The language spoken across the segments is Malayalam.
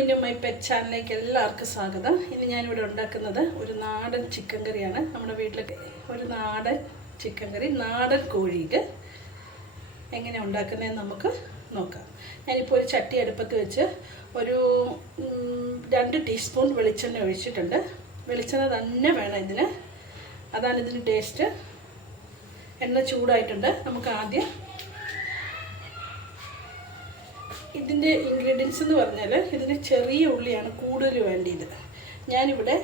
ഇൻ മൈ പെറ്റ് ചാനലിലേക്ക് എല്ലാവർക്കും സ്വാഗതം. ഇന്ന് ഞാനിവിടെ ഉണ്ടാക്കുന്നത് ഒരു നാടൻ ചിക്കൻ കറിയാണ്. നമ്മുടെ വീട്ടിലൊക്കെ ഒരു നാടൻ ചിക്കൻ കറി നാടൻ കോഴിയിട്ട് എങ്ങനെ ഉണ്ടാക്കുന്നതെന്ന് നമുക്ക് നോക്കാം. ഞാനിപ്പോൾ ഒരു ചട്ടി അടുപ്പത്ത് വെച്ച് ഒരു രണ്ട് ടീസ്പൂൺ വെളിച്ചെണ്ണ ഒഴിച്ചിട്ടുണ്ട്. വെളിച്ചെണ്ണ തന്നെ വേണം ഇതിന്. അതാണ് ഇതിന്റെ ടേസ്റ്റ് എണ്ണ ചൂടായിട്ടുണ്ട്. നമുക്ക് ആദ്യം ഇതിന്റെ ഇൻഗ്രീഡിയൻസ് എന്ന് പറഞ്ഞാൽ ഇതിന് ചെറിയ ഉള്ളിയാണ് കൂടുതൽ വേണ്ടിയത്. ഞാനിവിടെ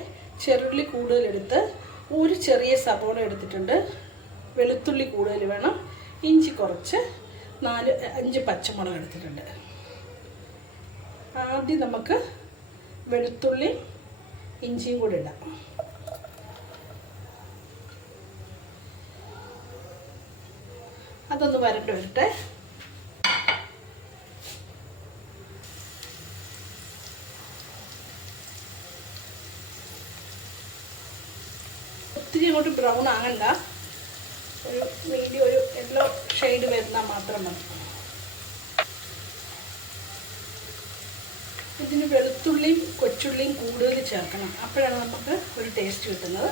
ചെറുള്ളി കൂടുതലെടുത്ത് ഒരു ചെറിയ സബോള എടുത്തിട്ടുണ്ട്. വെളുത്തുള്ളി കൂടുതൽ വേണം. ഇഞ്ചി കുറച്ച് നാല് അഞ്ച് പച്ചമുളക് എടുത്തിട്ടുണ്ട്. ആദ്യം നമുക്ക് വെളുത്തുള്ളി ഇഞ്ചിയും കൂടി ഇടാം. അതൊന്ന് വരണ്ട് വരട്ടെ ഒത്തിരി അങ്ങോട്ട് ബ്രൗൺ ആകണ്ട. ഒരു മീഡിയം ഒരു യെല്ലോ ഷെയ്ഡ് വരുന്നാൽ മാത്രം മതി. ഇതിന് വെളുത്തുള്ളിയും കൊച്ചുള്ളിയും കൂടുതൽ ചേർക്കണം. അപ്പോഴാണ് നമുക്ക് ഒരു ടേസ്റ്റ് കിട്ടുന്നത്.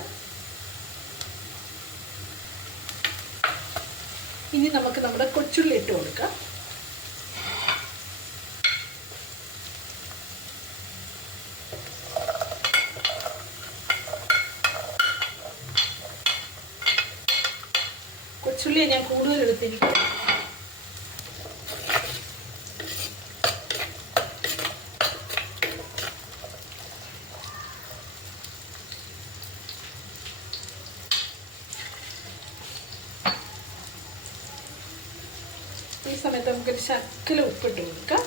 ഇനി നമുക്ക് നമ്മുടെ കൊച്ചുള്ളി ഇട്ട് കൊടുക്കാം. കൊച്ചുള്ളിയെ ഞാൻ കൂടുതൽ എടുത്തിരിക്കുന്നത്. ഈ സമയത്ത് നമുക്കൊരു ശക്കല ഉപ്പിട്ട് കൊടുക്കാം.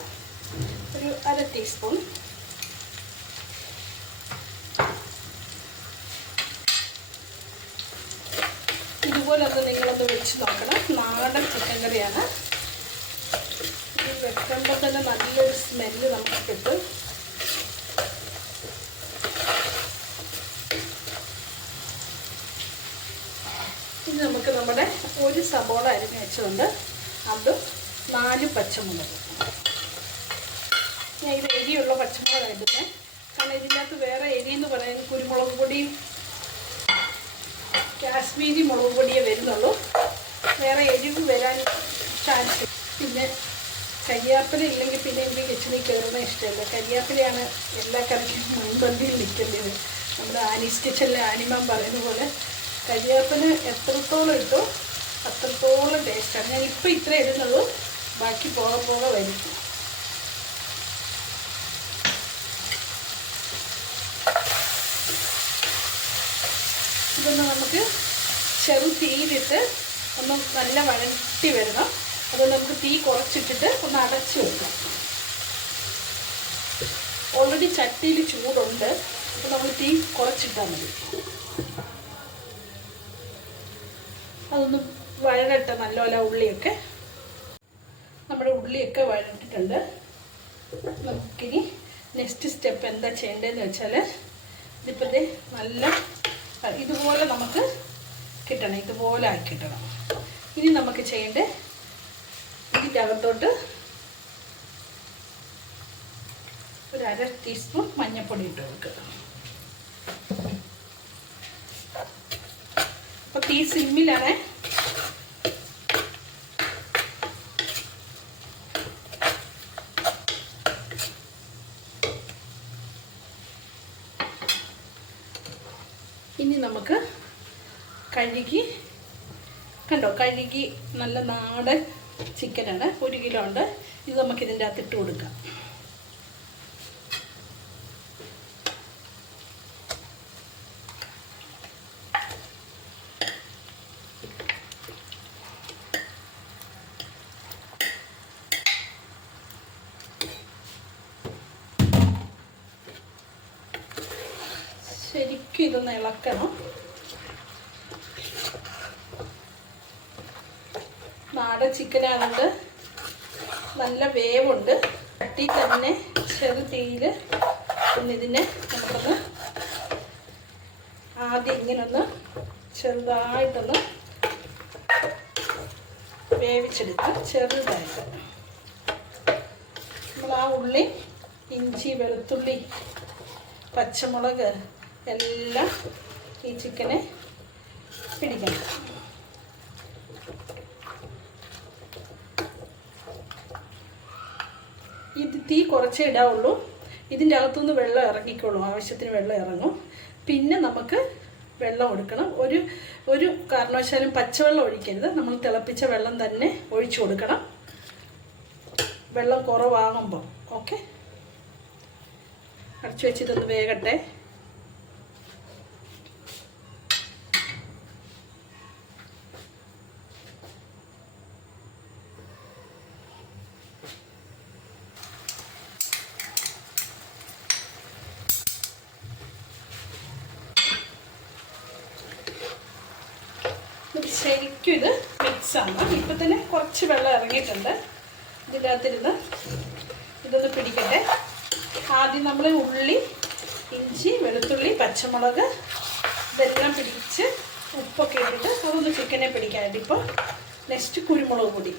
ഒരു അര ടീസ്പൂൺ ഇതുപോലെ ഒന്ന് നിങ്ങളൊന്ന് വെച്ച് നോക്കണം നാടൻ ചിക്കൻ കറിയാണ്. വെക്കുമ്പോൾ തന്നെ നല്ലൊരു സ്മെല്ല് നമുക്ക് കിട്ടും. ഇനി നമുക്ക് നമ്മുടെ ഒരു സബോള അരിഞ്ഞ് വെച്ചുകൊണ്ട് അതും നാല് പച്ചമുളക്. ഞാൻ ഇത് എരിയുള്ള പച്ചമുളക് എടുക്കുന്നത് കാരണം ഇതിനകത്ത് വേറെ എരി എന്ന് പറയുന്നത് കുരുമുളക് പൊടിയും കാശ്മീരി മുളക് പൊടിയേ വരുന്നുള്ളൂ. വേറെ എരിവ് വരാൻ ചാൻസ് പിന്നെ കരിയാപ്പില ഇല്ലെങ്കിൽ പിന്നെ എനിക്ക് കിച്ചണിൽ കയറുന്ന ഇഷ്ടമല്ല. കരിയാപ്പിലയാണ് എല്ലാ കറിക്കും മുൻപന്തിയിൽ നിൽക്കുന്നത്. നമ്മുടെ ആനീസ് കിച്ചണിലെ ആനിമാൻ പറയുന്ന പോലെ കരിയാപ്പില എത്രത്തോളം ഇട്ടോ അത്രത്തോളം ടേസ്റ്റാണ് ഞാൻ ഇപ്പോൾ ഇത്ര ഇടുന്നത് ബാക്കി പോകെ പോകെ വരും. ഇതൊന്ന് നമുക്ക് ചെറു തീയിലിട്ട് ഒന്ന് നല്ല വഴറ്റി വരണം. അതുകൊണ്ട് നമുക്ക് തീ കുറച്ചിട്ടിട്ട് ഒന്ന് അടച്ചു വെക്കാം. ഓൾറെഡി ചട്ടിയിൽ ചൂടുണ്ട്. അപ്പോൾ നമ്മൾ തീ കുറച്ചിട്ടാൽ മതി. അതൊന്ന് വഴരട്ടെ നല്ലപോലെ ഉള്ളിയൊക്കെ നമ്മുടെ ഉള്ളിയൊക്കെ വഴറ്റിട്ടുണ്ട്. നമുക്കിനി നെക്സ്റ്റ് സ്റ്റെപ്പ് എന്താ ചെയ്യേണ്ടതെന്ന് വെച്ചാൽ ഇതിപ്പോഴത്തെ നല്ല ഇതുപോലെ നമുക്ക് കിട്ടണം ഇതുപോലെ ആക്കി കിട്ടണം ഇനി നമുക്ക് ചെയ്യേണ്ടത് ഇതിന്റെ അകത്തോട്ട് ഒരു അര ടീസ്പൂൺ മഞ്ഞൾപ്പൊടി ഇട്ട് കൊടുക്കുക. അപ്പോൾ തീ സിമ്മിലാണ്. ഇനി നമുക്ക് കഴുകി കണ്ടോ കഴുകി നല്ല നാടൻ ചിക്കനാണ്. ഒരു കിലോ ഉണ്ട്. ഇത് നമുക്ക് ഇതിന്റെ അകത്ത് ഇട്ട് കൊടുക്കാം. ശരിക്കും ഇതൊന്ന് ഇളക്കണം. നാടൻ ചിക്കനാണെങ്കിൽ നല്ല വേവുണ്ട്. കട്ടി തന്നെ ചെറു തീയിൽ ഒന്നിതിനെ നമുക്കൊന്ന് ആദ്യം ഇങ്ങനൊന്ന് ചെറുതായിട്ടൊന്ന് വേവിച്ചെടുക്കാം ചെറുതായിട്ട്. നമ്മൾ ആ ഉള്ളി ഇഞ്ചി വെളുത്തുള്ളി പച്ചമുളക് എല്ലാം ഈ ചിക്കനെ പിടിക്കണം ഇത് തീ കുറച്ചേ ഇടാവുള്ളൂ. ഇതിന്റെ അകത്തുനിന്ന് വെള്ളം ഇറങ്ങിക്കോളും. ആവശ്യത്തിന് വെള്ളം ഇറങ്ങും. പിന്നെ നമുക്ക് വെള്ളം കൊടുക്കണം ഒരു ഒരു കാരണവശാലും പച്ചവെള്ളം ഒഴിക്കരുത്. നമ്മൾ തിളപ്പിച്ച വെള്ളം തന്നെ ഒഴിച്ചു കൊടുക്കണം. വെള്ളം കുറവാകുമ്പോൾ ഓക്കെ? അടച്ചു വെച്ചിതൊന്ന് വേഗട്ടെ ഇത് ശരിക്കും ഇത് മിക്സ് ആണ് ഇപ്പം തന്നെ കുറച്ച് വെള്ളം ഇറങ്ങിയിട്ടുണ്ട്. ഇതിനകത്തിരുന്ന് ഇതൊന്ന് പിടിക്കട്ടെ. ആദ്യം നമ്മൾ ഉള്ളി ഇഞ്ചി വെളുത്തുള്ളി പച്ചമുളക് ഇതെല്ലാം പിടിച്ച് ഉപ്പൊക്കെ ഇട്ടിട്ട് അതൊന്ന് ചിക്കനെ പിടിക്കാനായിട്ട് ഇപ്പോൾ നെക്സ്റ്റ് കുരുമുളക് പൊടി.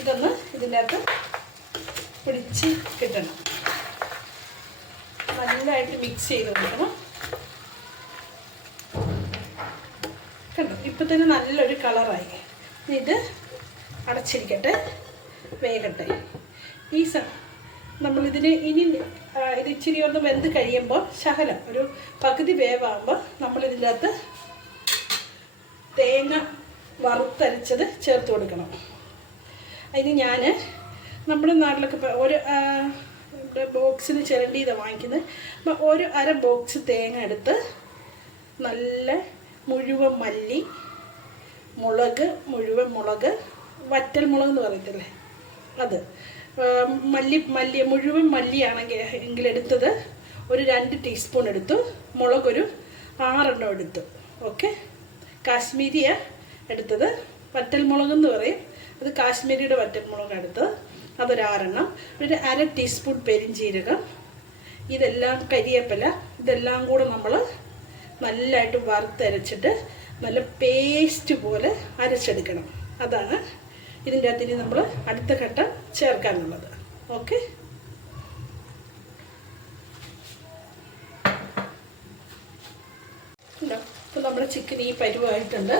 ഇതൊന്ന് ഇതിന്റെ അകത്ത് പിടിച്ച് കിട്ടണം. നല്ലതായിട്ട് മിക്സ് ചെയ്ത് കൊടുക്കണം. ഇപ്പം തന്നെ നല്ലൊരു കളറായി. ഇത് അടച്ചിരിക്കട്ടെ വേകട്ടെ. ഈ സ നമ്മളിതിന് ഇനി ഇത് ഇച്ചിരി ഒന്ന് വെന്ത് കഴിയുമ്പോൾ ശകലം ഒരു പകുതി വേവാകുമ്പോൾ നമ്മളിതിനകത്ത് തേങ്ങ വറുത്തരച്ചത് ചേർത്ത് കൊടുക്കണം. അതിന് ഞാൻ നമ്മുടെ നാട്ടിലൊക്കെ ഒരു ബോക്സിന് ചിരണ്ടി ഇതാണ് വാങ്ങിക്കുന്നത് അപ്പം ഒരു അര ബോക്സ് തേങ്ങ എടുത്ത് നല്ല മുഴുവൻ മല്ലി മുളക് മുഴുവൻ മുളക് വറ്റൽ മുളക് എന്ന് പറയത്തില്ലേ? അത്. മല്ലി മല്ലി മുഴുവൻ മല്ലിയാണെങ്കിൽ എങ്കിലെടുത്തത് ഒരു രണ്ട് ടീസ്പൂൺ എടുത്തു. മുളക് മുളകൊരു ആറെണ്ണം എടുത്തു. ഓക്കെ കാശ്മീരിയ എടുത്തത് വറ്റൽ മുളക് എന്ന് പറയും. അത് കാശ്മീരിയുടെ വറ്റൽ മുളക് എടുത്തത്. അതൊരു ആറെണ്ണം. ഒരു അര ടീസ്പൂൺ പെരിഞ്ചീരകം. ഇതെല്ലാം കരിയേപ്പില. ഇതെല്ലാം കൂടെ നമ്മൾ നല്ലതായിട്ട് വറുത്തരച്ചിട്ട് നല്ല പേസ്റ്റ് പോലെ അരച്ചെടുക്കണം. അതാണ് ഇതിന്റെ അകത്തിന് നമ്മൾ അടുത്ത ഘട്ടം ചേർക്കാനുള്ളത്. ഓക്കെ ഇപ്പം നമ്മുടെ ചിക്കൻ ഈ പരുവായിട്ടുണ്ട്.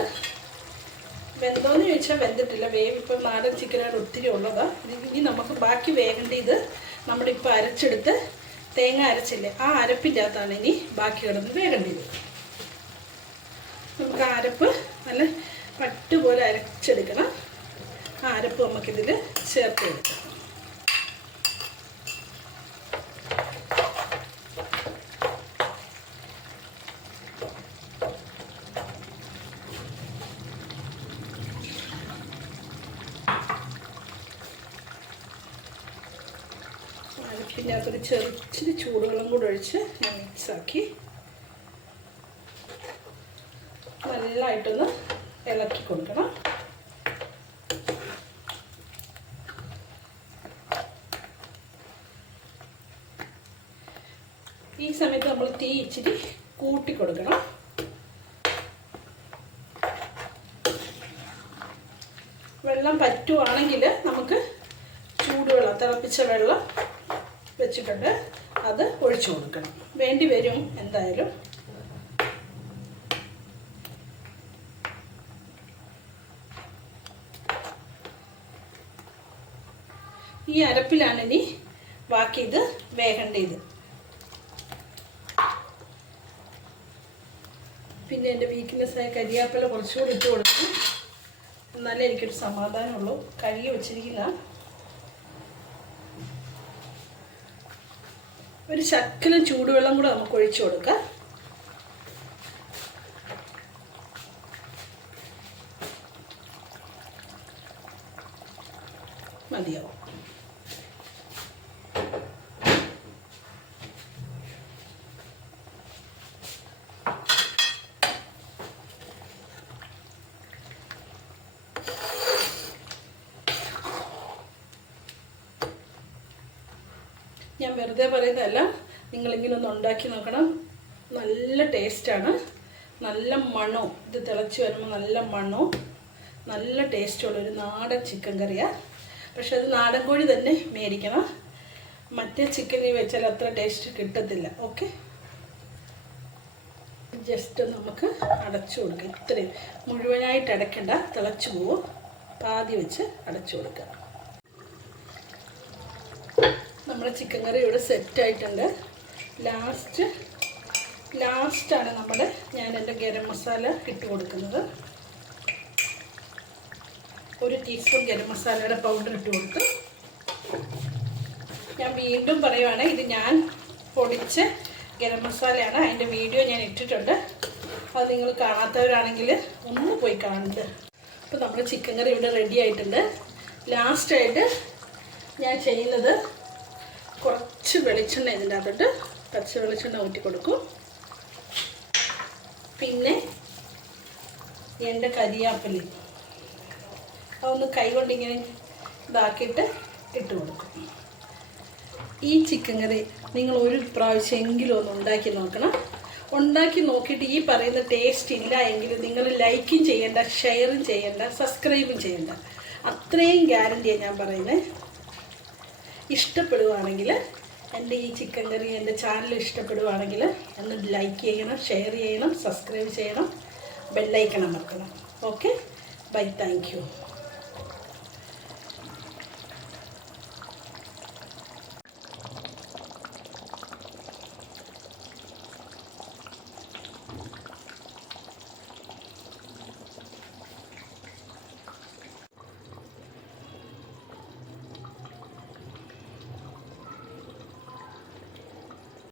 വെന്തോന്ന് ചോദിച്ചാൽ വെന്തിട്ടില്ല വേവ് ഇപ്പം നാടൻ ചിക്കനാണ് ഒത്തിരി ഉള്ളതാണ് ഇനി നമുക്ക് ബാക്കി വേകേണ്ട ഇത് നമ്മളിപ്പോൾ അരച്ചെടുത്ത് തേങ്ങ അരച്ചില്ലേ ആ അരപ്പിന്റെ അകത്താണ് ഇനി ബാക്കി കിടന്ന് വേകേണ്ടത് നമുക്ക് അരപ്പ് നല്ല പട്ടുപോലെ അരച്ചെടുക്കണം. ആ അരപ്പ് നമുക്കിതിൽ ചേർത്ത് കൊടുക്കാം. അരപ്പിന്റെ അകത്തൊരു ചെറിച്ചിരി ചൂടുവെള്ളം കൂടെ ഒഴിച്ച് ഞാൻ മിക്സാക്കി നല്ലതായിട്ടൊന്ന് ഇളക്കി കൊടുക്കണം. ഈ സമയത്ത് നമ്മൾ തീ ഇച്ചിരി കൂട്ടി കൊടുക്കണം. വെള്ളം പറ്റുവാണെങ്കിൽ നമുക്ക് ചൂടുവെള്ളം തിളപ്പിച്ച വെള്ളം വെച്ചിട്ടുണ്ട്. അത് ഒഴിച്ചു കൊടുക്കണം. വേണ്ടി വരും എന്തായാലും. ഈ അരപ്പിലാണ് ഇനി ബാക്കി ഇത് വേകേണ്ടത്. പിന്നെ എന്റെ വീക്ക്നെസ്സായ കരിയാപ്പില കുറച്ചുകൂടി ഇട്ട് കൊടുത്തു എന്നാലേ എനിക്കൊരു സമാധാനമുള്ളൂ. കഴുകി വെച്ചിരിക്കില്ല. ഒരു ശക്കലം ചൂടുവെള്ളം കൂടെ നമുക്ക് ഒഴിച്ചു കൊടുക്കാം. ഞാൻ വെറുതെ പറയുന്നതല്ല. നിങ്ങളിങ്ങനെ ഒന്ന് ഉണ്ടാക്കി നോക്കണം. നല്ല ടേസ്റ്റാണ് നല്ല മണവും ഇത് തിളച്ച് വരുമ്പോൾ നല്ല മണവും നല്ല ടേസ്റ്റുള്ള ഒരു നാടൻ ചിക്കൻ കറിയാണ് പക്ഷെ അത് നാടൻ കോഴി തന്നെ മേടിക്കണം. മറ്റേ ചിക്കനിൽ വെച്ചാൽ അത്ര ടേസ്റ്റ് കിട്ടത്തില്ല. ഓക്കെ ജസ്റ്റ് നമുക്ക് അടച്ചു കൊടുക്കുക ഇത്രയും. മുഴുവനായിട്ട് അടയ്ക്കണ്ട. തിളച്ചു പോവും. പാതി വെച്ച് അടച്ചു കൊടുക്കുക നമ്മുടെ ചിക്കൻ കറി ഇവിടെ സെറ്റ് ആയിട്ടുണ്ട്. ലാസ്റ്റ് ലാസ്റ്റാണ് നമ്മുടെ ഞാൻ എന്റെ ഗരം മസാല ഇട്ട് കൊടുക്കുന്നത്. ഒരു ടീസ്പൂൺ ഗരം മസാലയുടെ പൗഡർ ഇട്ട് കൊടുത്തു. ഞാൻ വീണ്ടും പറയുവാണ് ഇത് ഞാൻ പൊടിച്ച് ഗരം മസാലയാണ്. അതിന്റെ വീഡിയോ ഞാൻ ഇട്ടിട്ടുണ്ട്. അത് നിങ്ങൾ കാണാത്തവരാണെങ്കിൽ ഒന്ന് പോയി കാണുന്നത്. അപ്പോൾ നമ്മുടെ ചിക്കൻ കറി ഇവിടെ റെഡി ആയിട്ടുണ്ട്. ലാസ്റ്റായിട്ട് ഞാൻ ചെയ്യുന്നത് കുറച്ച് വെളിച്ചെണ്ണ ഇതിന്റെ അകത്തോട്ട് പച്ച വെളിച്ചെണ്ണ ഊറ്റി കൊടുക്കും. പിന്നെ എന്റെ കരിയാപ്പലി അതൊന്ന് കൈകൊണ്ട് ഇങ്ങനെ ഇതാക്കിയിട്ട് ഇട്ട് കൊടുക്കും. ഈ ചിക്കൻ കറി നിങ്ങൾ ഒരു പ്രാവശ്യം എങ്കിലും ഒന്ന് ഉണ്ടാക്കി നോക്കണം. ഉണ്ടാക്കി നോക്കിയിട്ട് ഈ പറയുന്ന ടേസ്റ്റ് ഇല്ല എങ്കിൽ നിങ്ങൾ ലൈക്കും ചെയ്യേണ്ട ഷെയറും ചെയ്യേണ്ട സബ്സ്ക്രൈബും ചെയ്യേണ്ട. അത്രയും ഗ്യാരണ്ടിയാണ് ഞാൻ പറയുന്നത് ഇഷ്ടപ്പെടുവാണെങ്കിൽ എന്റെ ഈ ചിക്കൻ കറി എന്റെ ചാനൽ ഇഷ്ടപ്പെടുവാണെങ്കിൽ ഒന്ന് ലൈക്ക് ചെയ്യണം ഷെയർ ചെയ്യണം സബ്സ്ക്രൈബ് ചെയ്യണം ബെല്ലൈക്കണം അമർത്തണം. ഓക്കെ? ബൈ. താങ്ക്